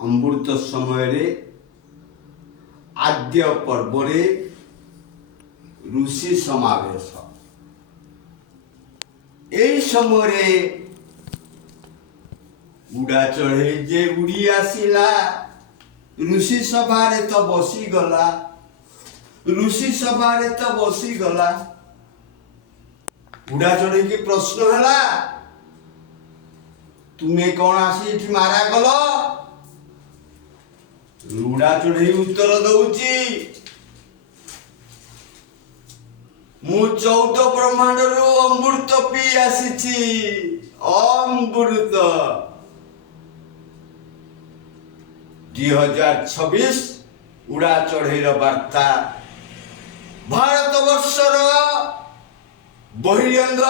अमृत समय आद्य पर्व ऋषि समावेश यही समय उड़ा चढ़े जे उड़ी आसिला ऋषि सभा तो बसी गला ऋषि सभा तो बसी गला उड़ा चढ़े की प्रश्न है तुम्हें कौन आसी मारा गल उड़ा चढ़े उत्तर दौची मु 14 ब्रह्मांड रु अमृत पी आसी अमृत 2026 उड़ा चढ़े वार्ता भारत वर्षर बहिरंग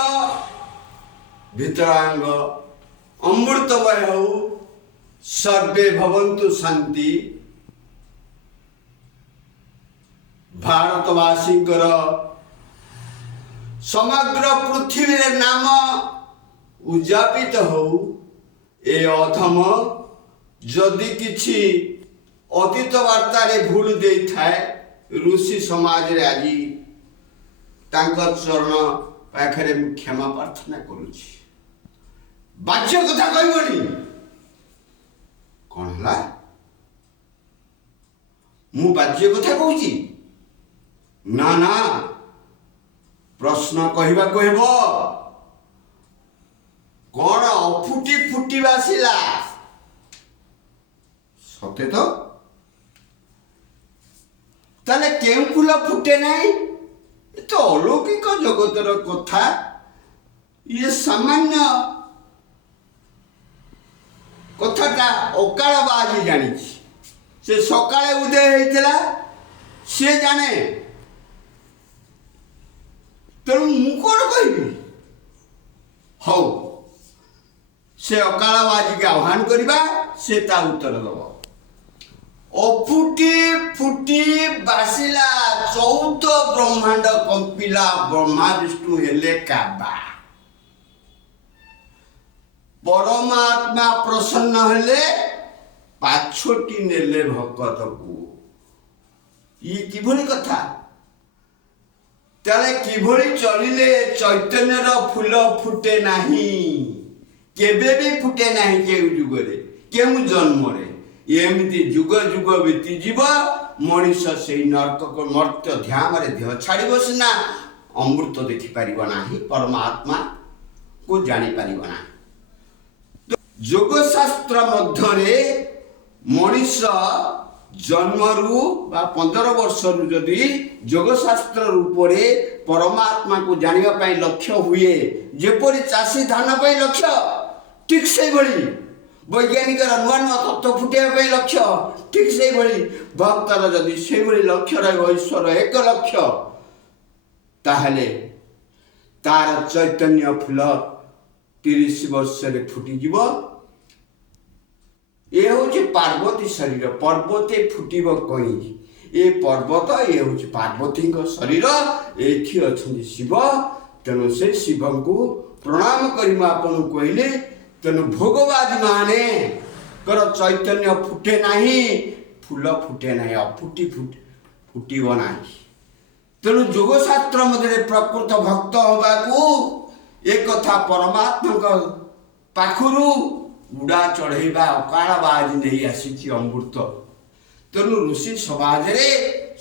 भितरांग अमृतमय हो सर्वे भवन्तु शांति भारतवासी समग्र पृथ्वी नाम उजापित हो ए अधम जदि किछि अतीत वार्तारे भूल दे थाए ऋषि समाज रे आज तांकर चरण पाखरे क्षमा प्रार्थना करुछि बाच्य कथा कहबनी कौन हला मु बाच्य कथा कहूची ना ना प्रश्न कहवा कहब कौन अफुटी फुटी बासिला सत्य तो ताले केउ फूल फुटे नहीं तो अलौकिक जगतर कथा ये सामान्य कथाटा अकाल बाजी जानी से सकाळे उदय होइतिला से जाने तेणु मु कौन कहबी हौ से अकाल बाजी के आह्वान करवा से ता उत्तर दब अफुटी फुटी बासिला 14 ब्रह्मांड कंपिला ब्रह्मा विष्णु हेले काबा परमात्मा प्रसन्न हेले पाछोटी नेले भगत को ये किभली कथा ताले किभली चलिले चैतन्यर फूल फुटे नहीं केबे भी फुटे नहीं के जुगरे केउ जन्मरे एमती जुग जुग बीती जीव मनीष से नर्क को मर्त्य ध्यान देह छाड़ सीना अमृत देखी पार ना परमात्मा को जानी पार ना योग शास्त्र मध्य मनीष जन्मरु 15 वर्ष जदि योग शास्त्र रूप परमात्मा को जानिबा पई लक्ष्य हुए जेपरि चाषी धान पई लक्ष्य ठीक से भली वैज्ञानिक नुआ नुआ तत्व फुटाइबा लक्ष्य ठीक से भली भक्तर जदि से भली लक्ष्य रह ईश्वर एक लक्ष्य ताहले तार चैतन्य फूल 30 वर्ष रे फुटी जीव ये हूँ पार्वती शरीर पर्वते फुटब कहीं ये पर्वत ये हूँ पार्वती शरीर एठी अच्छा शिव तेणु से शिव को प्रणाम कर आपन कहले तेणु भोगवादी माने कर चैतन्य फुटे नहीं फूल फुटे नहीं अफुटी फुटब ना तेणु योग शास्त्र मध्य प्रकृत भक्त हवा को एक कथा परमात्मा पाखुरु उड़ा चढ़ेबा अकाल बाज नहीं आसी अमृत तेणु ऋषि समाज रे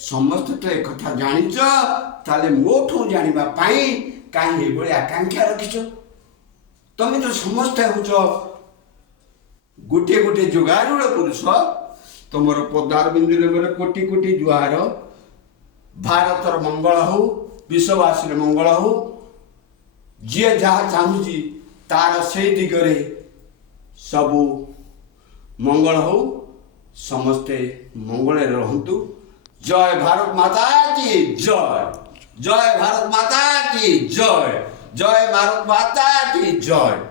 समस्त तो एक कथा जानिच ताले मोठू जानिबा पाई काहे एभली आकांक्षा रखिछ तमे तो समस्त होच गोटे गोटे जुगारूढ़ पुरुष तुमर पदार बिंदु रे कोटि कोटि जुआर भारतर मंगल हो विश्ववासी मंगल हो जी जहाँ चाहूँगी तार से दिगरे सबू मंगल हो समस्ते मंगल रहंतु जय भारत माता की जय जय भारत माता की जय जय भारत माता की जय।